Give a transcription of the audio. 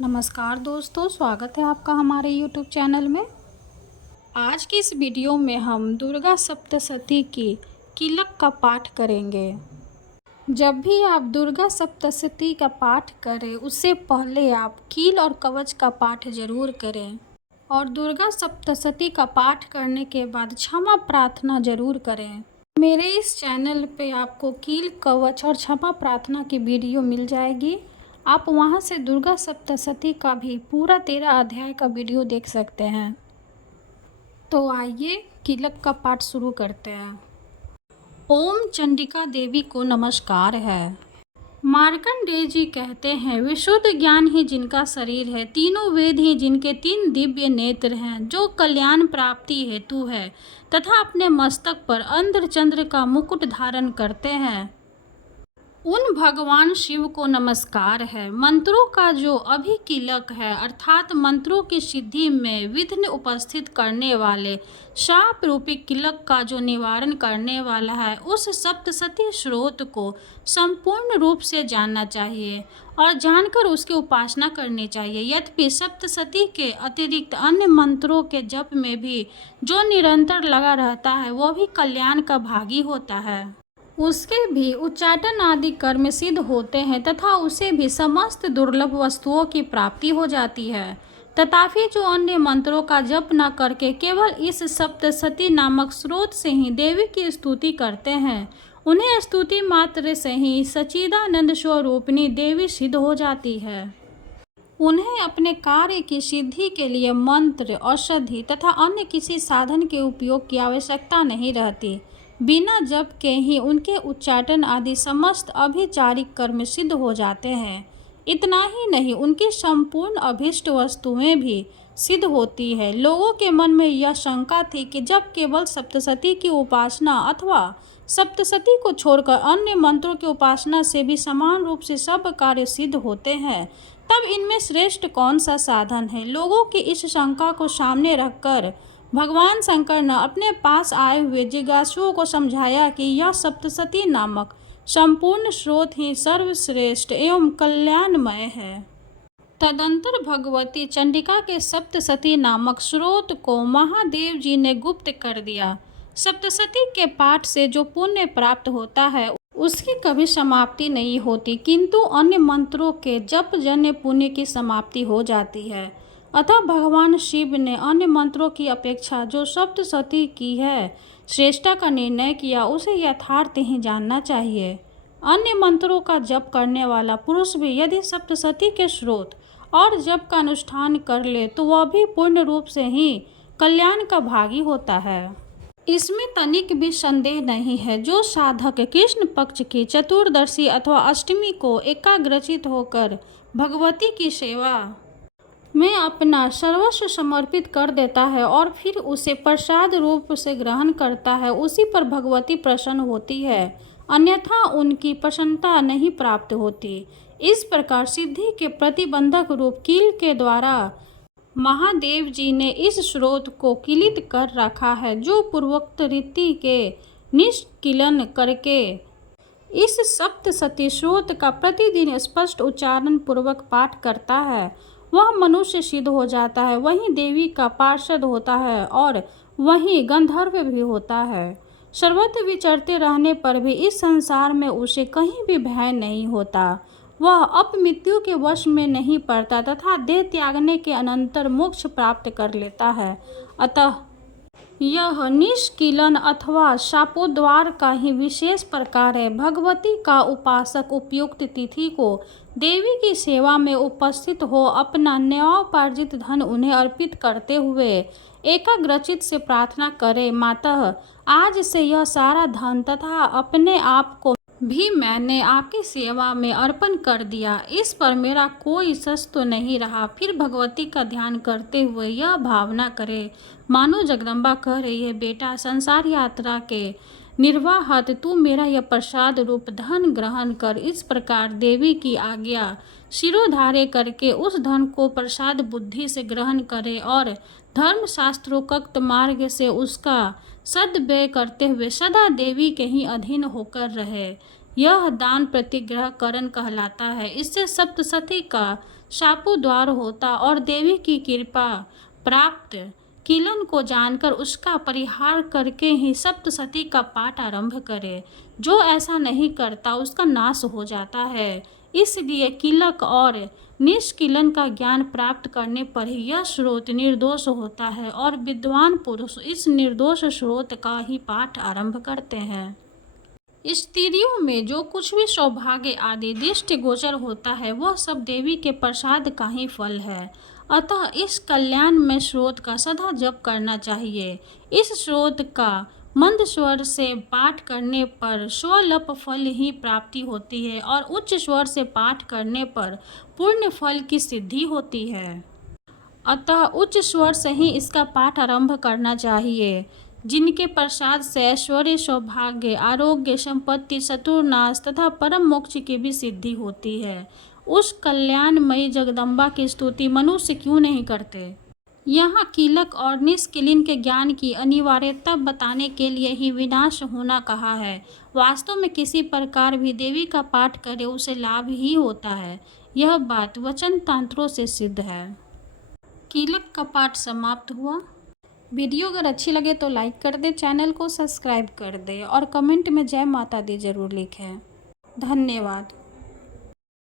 नमस्कार दोस्तों, स्वागत है आपका हमारे YouTube चैनल में। आज की इस वीडियो में हम दुर्गा सप्तशती की कीलक का पाठ करेंगे। जब भी आप दुर्गा सप्तशती का पाठ करें उससे पहले आप कील और कवच का पाठ जरूर करें और दुर्गा सप्तशती का पाठ करने के बाद क्षमा प्रार्थना जरूर करें। मेरे इस चैनल पे आपको कील, कवच और क्षमा प्रार्थना की वीडियो मिल जाएगी। आप वहां से दुर्गा सप्तशती का भी पूरा 13 अध्याय का वीडियो देख सकते हैं। तो आइए कीलक का पाठ शुरू करते हैं। ओम चंडिका देवी को नमस्कार है। मार्कंडेय जी कहते हैं, विशुद्ध ज्ञान ही जिनका शरीर है, तीनों वेद ही जिनके 3 दिव्य नेत्र हैं, जो कल्याण प्राप्ति हेतु है तथा अपने मस्तक पर अंध्रचंद्र का मुकुट धारण करते हैं, उन भगवान शिव को नमस्कार है। मंत्रों का जो अभिकीलक है अर्थात मंत्रों की सिद्धि में विघ्न उपस्थित करने वाले शाप रूपी किलक का जो निवारण करने वाला है, उस सप्तशती स्रोत को संपूर्ण रूप से जानना चाहिए और जानकर उसकी उपासना करनी चाहिए। यद्यपि सप्तशती के अतिरिक्त अन्य मंत्रों के जप में भी जो निरंतर लगा रहता है वह भी कल्याण का भागी होता है। उसके भी उच्चाटन आदि कर्म सिद्ध होते हैं तथा उसे भी समस्त दुर्लभ वस्तुओं की प्राप्ति हो जाती है। तथापि जो अन्य मंत्रों का जप न करके केवल इस सप्तशती नामक स्रोत से ही देवी की स्तुति करते हैं, उन्हें स्तुति मात्र से ही सच्चिदानंद स्वरूपिणी देवी सिद्ध हो जाती है। उन्हें अपने कार्य की सिद्धि के लिए मंत्र, औषधि तथा अन्य किसी साधन के उपयोग की आवश्यकता नहीं रहती। बिना जप के ही उनके उच्चाटन आदि समस्त अभिचारिक कर्म सिद्ध हो जाते हैं। इतना ही नहीं, उनकी संपूर्ण अभीष्ट वस्तुएं भी सिद्ध होती है। लोगों के मन में यह शंका थी कि जब केवल सप्तशती की उपासना अथवा सप्तशती को छोड़कर अन्य मंत्रों की उपासना से भी समान रूप से सब कार्य सिद्ध होते हैं, तब इनमें श्रेष्ठ कौन सा साधन है। लोगों की इस शंका को सामने रखकर भगवान शंकर ने अपने पास आए हुए जिज्ञासुओं को समझाया कि यह सप्तशती नामक संपूर्ण स्रोत ही सर्वश्रेष्ठ एवं कल्याणमय है। तदंतर भगवती चंडिका के सप्तशती नामक स्रोत को महादेव जी ने गुप्त कर दिया। सप्तशती के पाठ से जो पुण्य प्राप्त होता है उसकी कभी समाप्ति नहीं होती, किंतु अन्य मंत्रों के जप जन्य पुण्य की समाप्ति हो जाती है। अतः भगवान शिव ने अन्य मंत्रों की अपेक्षा जो सप्तशती की है श्रेष्ठता का निर्णय किया, उसे यथार्थ ही जानना चाहिए। अन्य मंत्रों का जप करने वाला पुरुष भी यदि सप्तशती के स्रोत और जप का अनुष्ठान कर ले तो वह भी पूर्ण रूप से ही कल्याण का भागी होता है। इसमें तनिक भी संदेह नहीं है। जो साधक कृष्ण पक्ष की चतुर्दशी अथवा अष्टमी को एकाग्रचित होकर भगवती की सेवा में अपना सर्वस्व समर्पित कर देता है और फिर उसे प्रसाद रूप से ग्रहण करता है, उसी पर भगवती प्रसन्न होती है, अन्यथा उनकी प्रसन्नता नहीं प्राप्त होती। इस प्रकार सिद्धि के प्रतिबंधक रूप कील के द्वारा महादेव जी ने इस स्रोत को किलित कर रखा है। जो पूर्वोक्त रीति के निष्किलन करके इस सप्तशती स्रोत का प्रतिदिन स्पष्ट उच्चारण पूर्वक पाठ करता है, वह मनुष्य सिद्ध हो जाता है, वहीं देवी का पार्षद होता है और वहीं गंधर्व भी होता है। सर्वत्र विचरते रहने पर भी इस संसार में उसे कहीं भी भय नहीं होता। वह अपमृत्यु के वश में नहीं पड़ता तथा देह त्यागने के अनंतर मोक्ष प्राप्त कर लेता है। अतः यह निष्किलन अथवा शापोद्वार का ही विशेष प्रकार है। भगवती का उपासक उपयुक्त तिथि को देवी की सेवा में उपस्थित हो अपना न्यायोपार्जित धन उन्हें अर्पित करते हुए एकाग्रचित से प्रार्थना करे, मातः आज से यह सारा धन तथा अपने आप को भी मैंने आपकी सेवा में अर्पण कर दिया, इस पर मेरा कोई शस तो नहीं रहा। फिर भगवती का ध्यान करते हुए यह भावना करे मानो जगदम्बा कह रही है, बेटा संसार यात्रा के निर्वाहत तू मेरा यह प्रसाद रूप धन ग्रहण कर। इस प्रकार देवी की आज्ञा शिरोधार्य करके उस धन को प्रसाद बुद्धि से ग्रहण करे और धर्म शास्त्रोक्त मार्ग से उसका सद्व्यय करते हुए सदा देवी के ही अधीन होकर रहे। यह दान प्रतिग्रह करण कहलाता है। इससे सप्तशती का शापोद्वार होता और देवी की कृपा प्राप्त। किलन को जानकर उसका परिहार करके ही सप्तशती का पाठ आरंभ करे। जो ऐसा नहीं करता उसका नाश हो जाता है। इसलिए किलक और निष्किलन का ज्ञान प्राप्त करने पर ही यह स्रोत निर्दोष होता है और विद्वान पुरुष इस निर्दोष स्रोत का ही पाठ आरंभ करते हैं। स्त्रियों में जो कुछ भी सौभाग्य आदि दृष्टि गोचर होता है वह सब देवी के प्रसाद का ही फल है। अतः इस कल्याण में स्रोत का सदा जप करना चाहिए। इस स्रोत का मंद स्वर से पाठ करने पर स्वल्प फल ही प्राप्ति होती है और उच्च स्वर से पाठ करने पर पूर्ण फल की सिद्धि होती है। अतः उच्च स्वर से ही इसका पाठ आरंभ करना चाहिए। जिनके प्रसाद से ऐश्वर्य, सौभाग्य, आरोग्य, संपत्ति, शत्रुनाश तथा परम मोक्ष की भी सिद्धि होती है, उस कल्याणमयी जगदम्बा की स्तुति मनुष्य क्यों नहीं करते। यहाँ कीलक और निष्किलन के ज्ञान की अनिवार्यता बताने के लिए ही विनाश होना कहा है। वास्तव में किसी प्रकार भी देवी का पाठ करे उसे लाभ ही होता है। यह बात वचन तंत्रों से सिद्ध है। कीलक का पाठ समाप्त हुआ। वीडियो अगर अच्छी लगे तो लाइक कर दे, चैनल को सब्सक्राइब कर दे और कमेंट में जय माता दी जरूर लिखें। धन्यवाद।